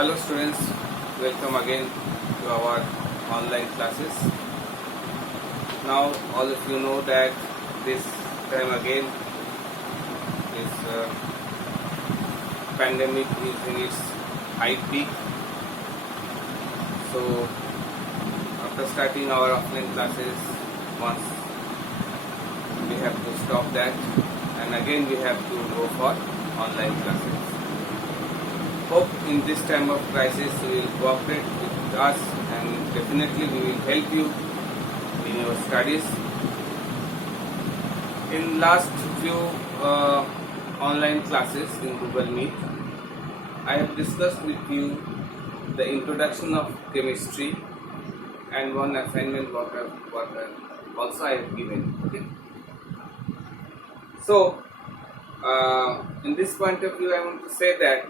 Hello students, welcome again to our online classes. Now all of you know that this time again this pandemic is in its high peak. So after starting our offline classes, once we have to stop that and again we have to go for online classes. Hope in this time of crisis you will cooperate with us and definitely we will help you in your studies. In last few online classes in Google Meet, I have discussed with you the introduction of chemistry and one assignment work also I have given. Okay. So in this point of view I want to say that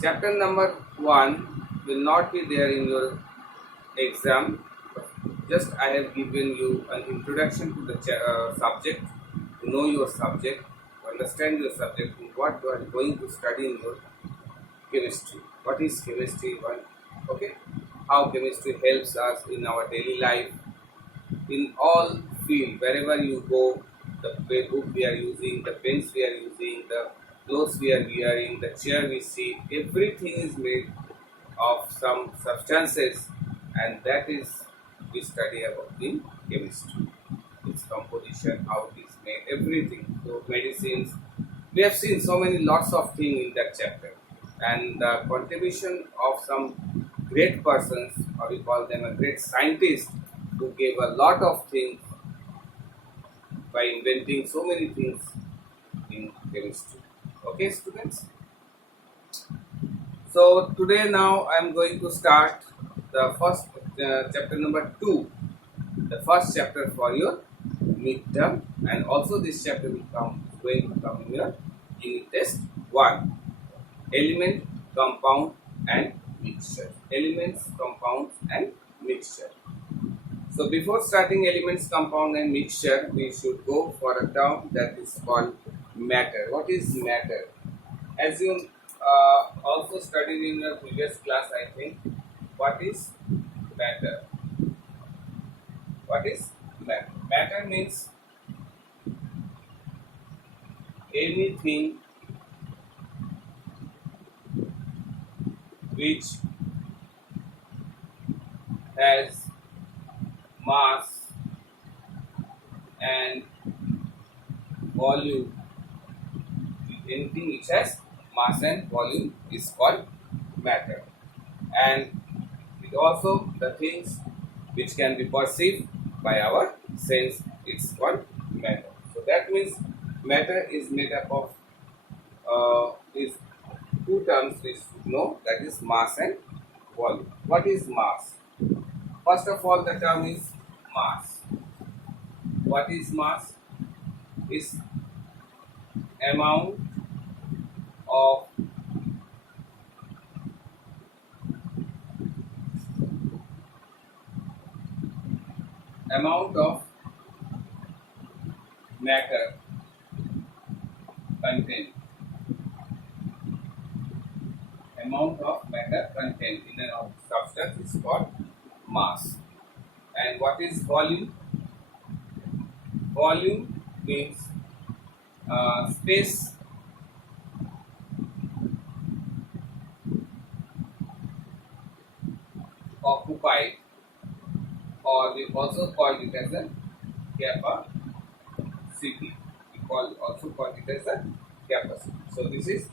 chapter number 1 will not be there in your exam. Just I have given you an introduction to the subject, to know your subject, to understand your subject, what you are going to study in your chemistry. What is chemistry? Okay, how chemistry helps us in our daily life, in all field, wherever you go, the book we are using, the pens we are using, the clothes we are wearing, the chair we sit, everything is made of some substances, and that is we study about in chemistry. Its composition, how it is made, everything. So medicines, we have seen so many lots of things in that chapter, and the contribution of some great persons, or we call them a great scientist, who gave a lot of things by inventing so many things in chemistry. Okay, students. So today now I am going to start the first chapter number 2, the first chapter for your midterm, and also this chapter will going to come in your unit test 1. Element, compound and mixture. Elements, compounds and mixture. So before starting elements, compound and mixture, we should go for a term that is called matter. What is matter? As you also studied in your previous class, I think, what is matter? What is matter? Matter means anything which has mass and volume. Anything which has mass and volume is called matter, and it also the things which can be perceived by our sense, it's called matter. So that means matter is made up of these two terms we should know, that is mass and volume. What is mass? First of all, the term is mass. What is mass? Is amount of matter content. Amount of matter content in a substance is called mass. And what is volume? Volume means space occupied, or we also call it as a capacity. We also call it as a capacity. So this is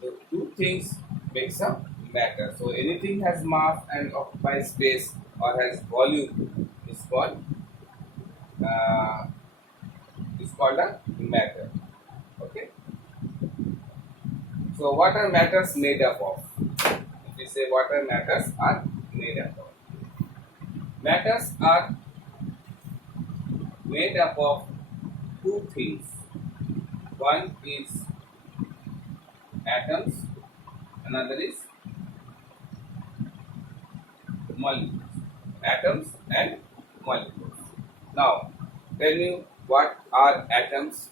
the two things makes up matter. So anything has mass and occupies space or has volume is called a matter. Okay. So what are matters made up of? If we say what are matters are made up of? Matters are made up of two things. One is atoms, another is molecules. Atoms and molecules. Now, tell me what are atoms?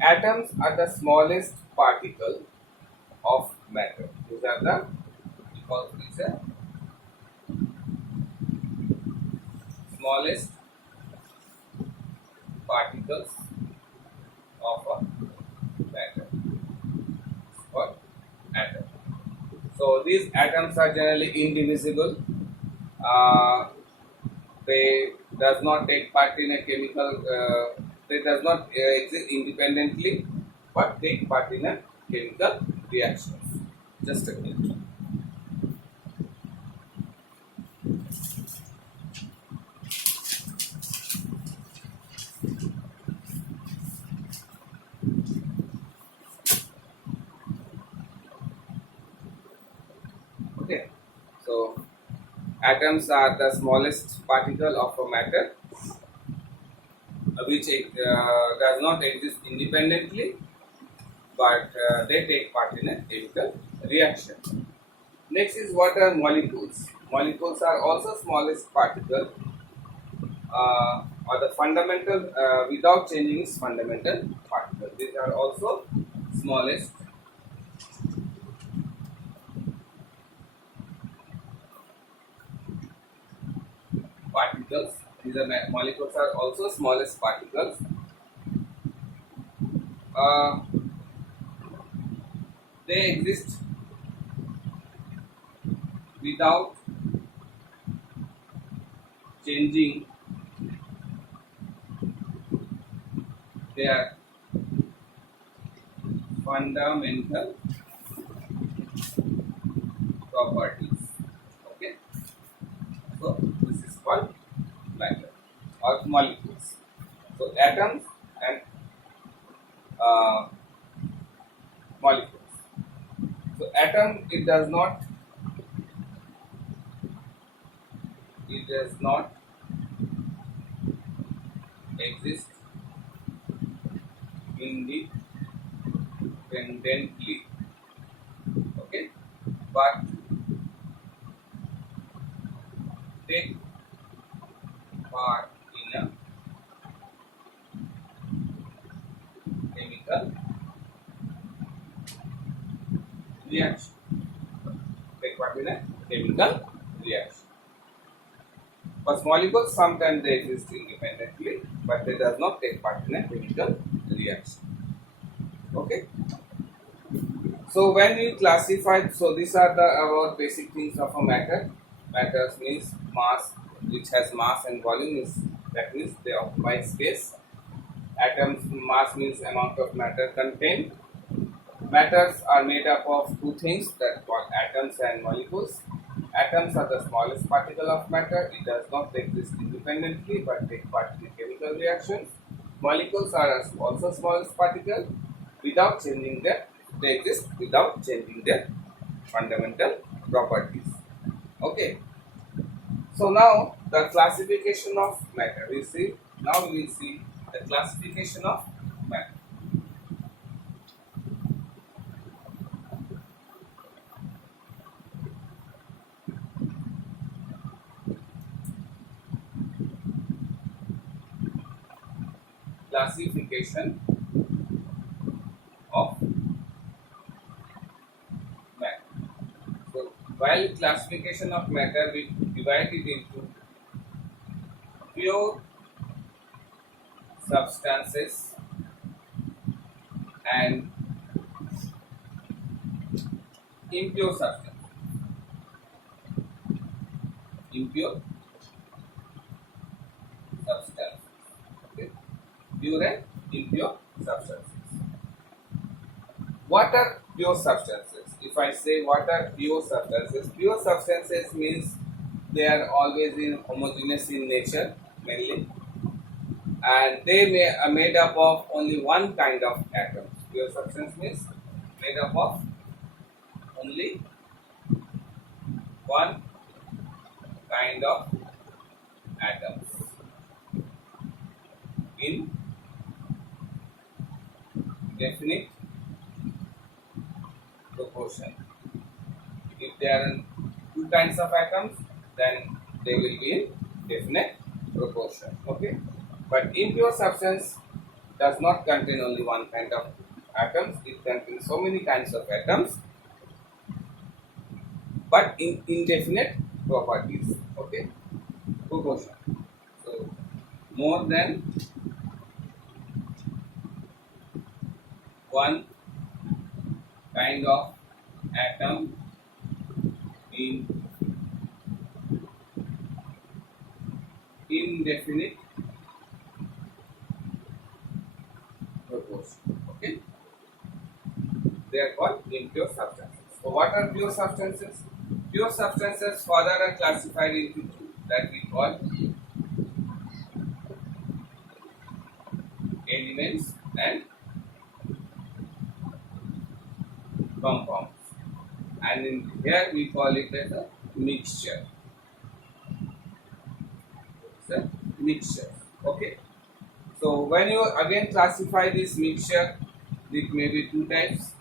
Atoms are the smallest particle of matter. These are the, we call these the smallest particles of a matter or atom. So these atoms are generally indivisible. They does not take part in a chemical. They does not exist independently, but take part in a chemical reactions. Just a minute. Okay. So atoms are the smallest particle of a matter, which does not exist independently, but they take part in a chemical reaction. Next is what are molecules. Molecules are also smallest particle, or the fundamental without changing its fundamental particle. These are also smallest particles. These are molecules are also smallest particles. Uh, they exist without changing their fundamental properties. Okay, so this is called matter or molecules. So atoms and uh, molecules. So atom, it does not exist independently. Okay, but take part in a chemical reaction. Take part in a chemical reaction. But molecules sometimes they exist independently, but they does not take part in a chemical reaction. Okay. So when we classify, so these are the our basic things of a matter. Matters means mass, which has mass and volume is that means they occupy space. Atoms mass means amount of matter contained. Matters are made up of two things that called atoms and molecules. Atoms are the smallest particle of matter. It does not exist independently but take part in chemical reactions. Molecules are also smallest particle without changing their they exist without changing their fundamental properties. Okay. So now the classification of matter. Now we will see the classification of matter. Classification of matter. So while classification of matter, we divide it into pure substances and impure substances. Impure substances. Okay. Pure and impure substances. What are pure substances? If I say what are pure substances means they are always in homogeneous in nature mainly, and they are made up of only one kind of atoms. Pure substance means made up of only one kind of atoms in definite proportion. If there are two kinds of atoms, then they will be in definite proportion. Okay, but impure substance does not contain only one kind of atoms. It contains so many kinds of atoms, but in indefinite properties. Okay, proportion. So more than one kind of atom in indefinite proportion. Okay, they are called impure substances. So what are pure substances? Pure substances further are classified into two that we call elements and compounds, and in here we call it as a mixture. It's a mixture. Okay. So when you again classify this mixture, it may be two types.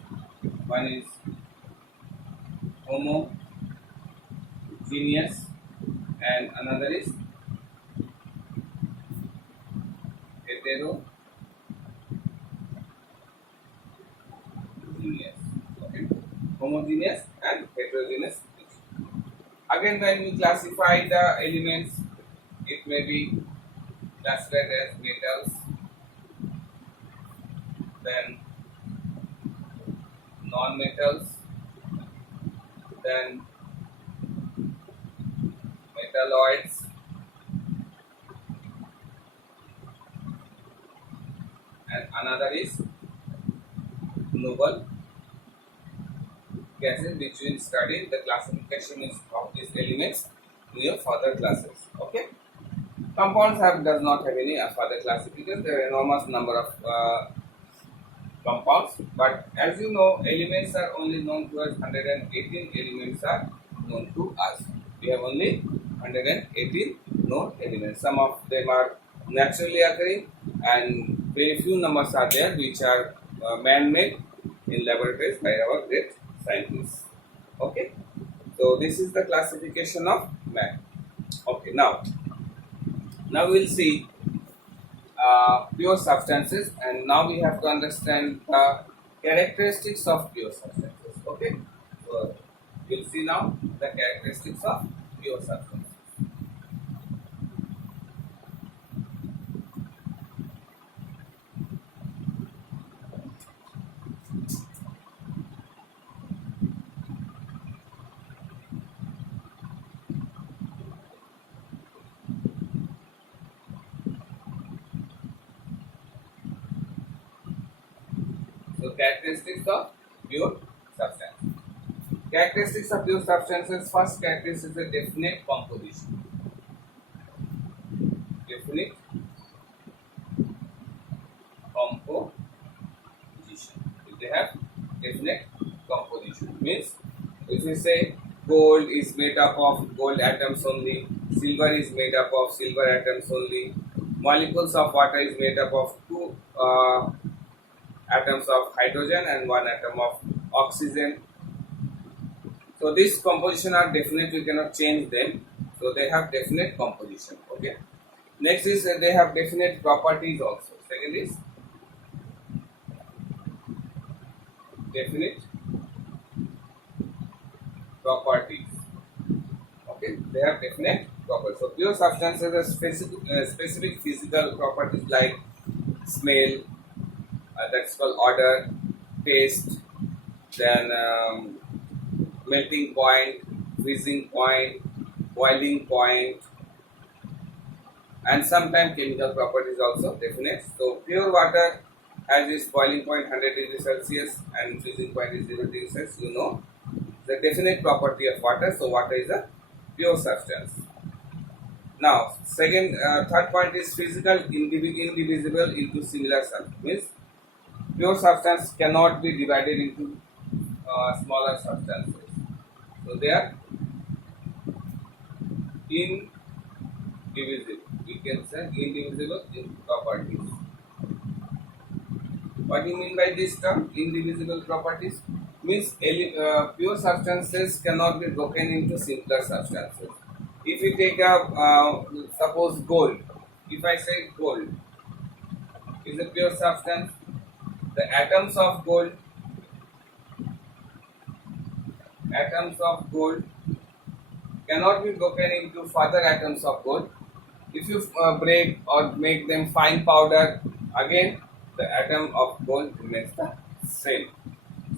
One is homogeneous and another is heterogeneous. Okay. Homogeneous and heterogeneous. Again, when we classify the elements, it may be classified as metals, then non-metals, then metalloids, and another is noble gases, which we will study the classification of these elements in your further classes. Okay. Compounds does not have any further classification. There are enormous number of compounds, but as you know, elements are only known to us. 118 elements are known to us. We have only 118 known elements. Some of them are naturally occurring, and very few numbers are there which are man-made in laboratories by our great scientists. Okay, so this is the classification of man. Okay, now we will see pure substances, and now we have to understand the characteristics of pure substances. Okay, so we will see now the characteristics of pure substances. So characteristics of pure substance. Characteristics of pure substances. First characteristic is a definite composition. Definite composition. If they have definite composition, means if you say gold is made up of gold atoms only, silver is made up of silver atoms only, molecules of water is made up of two atoms of hydrogen and one atom of oxygen. So this composition are definite, we cannot change them. So they have definite composition. Okay. Next is they have definite properties also. Second is definite properties. Okay, they have definite properties. So pure substances have specific physical properties like smell, that's called odor, taste, then melting point, freezing point, boiling point, and sometimes chemical properties also definite. So pure water has its boiling point 100 degrees Celsius and freezing point is 0 degrees Celsius. You know the definite property of water. So water is a pure substance. Now third point is physical indivisible into similar substance. Means pure substance cannot be divided into smaller substances. So they are indivisible. We can say indivisible in properties. What do you mean by this term, indivisible properties? Means pure substances cannot be broken into simpler substances. If you take a suppose gold, if I say gold is a pure substance, the atoms of gold cannot be broken into further atoms of gold. If you break or make them fine powder, again the atom of gold remains the same.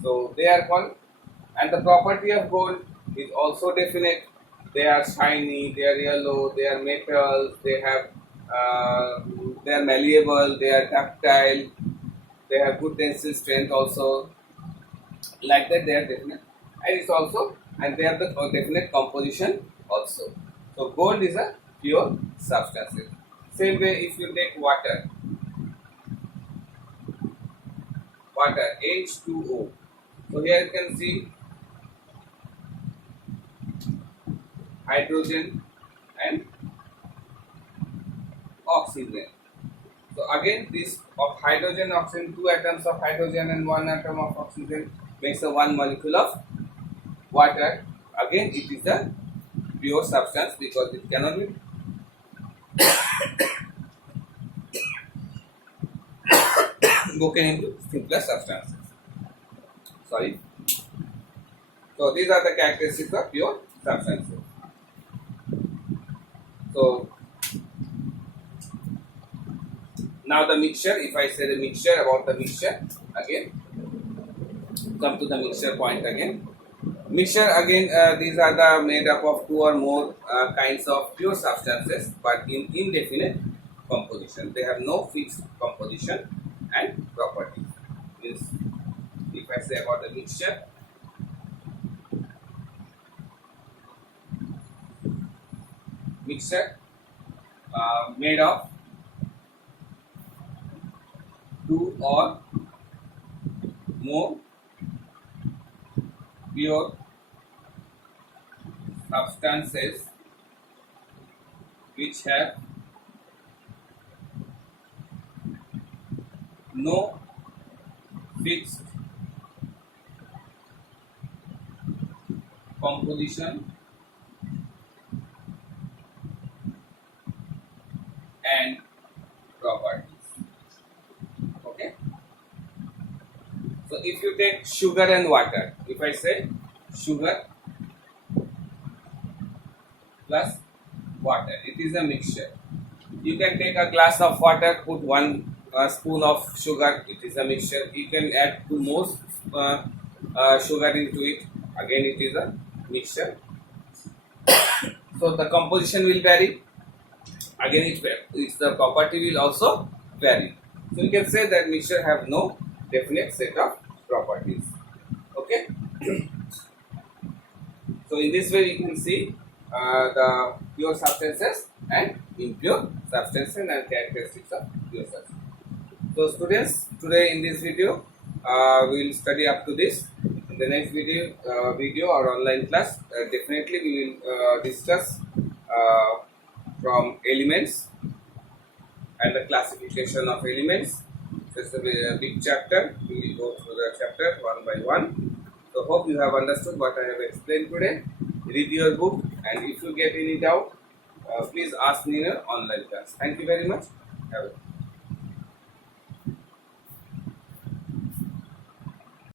So they are called, and the property of gold is also definite. They are shiny, they are yellow, they are metals, they are malleable, they are ductile, they have good tensile strength also. Like that, they are definite, and it's also, and they have the definite composition also. So gold is a pure substance. Same way, if you take water H2O. So here you can see hydrogen and oxygen. So again, this of hydrogen, oxygen, two atoms of hydrogen and one atom of oxygen makes a one molecule of water. Again, it is a pure substance because it cannot be broken into simpler substances. Sorry. So these are the characteristics of pure substances. So now the mixture, if I say the mixture, about the mixture, again, come to the mixture point again. Mixture again, these are the made up of two or more kinds of pure substances, but in indefinite composition. They have no fixed composition and properties. Means, if I say about the mixture, made of two or more pure substances which have no fixed composition and properties. Okay. So if you take sugar and water, if I say sugar plus water, it is a mixture. You can take a glass of water, put one spoon of sugar, it is a mixture. You can add two more sugar into it, again it is a mixture. So the composition will vary, again it's the property will also vary. So you can say that mixture have no definite set of properties. Okay. So in this way you can see the pure substances and impure substances and characteristics of pure substances. So students, today in this video we will study up to this. In the next video or online class, definitely we will discuss from elements and the classification of elements. This is a big chapter. We will go through the chapter one by one. So hope you have understood what I have explained today. Read your book, and if you get any doubt, please ask me in an online class. Thank you very much. Have a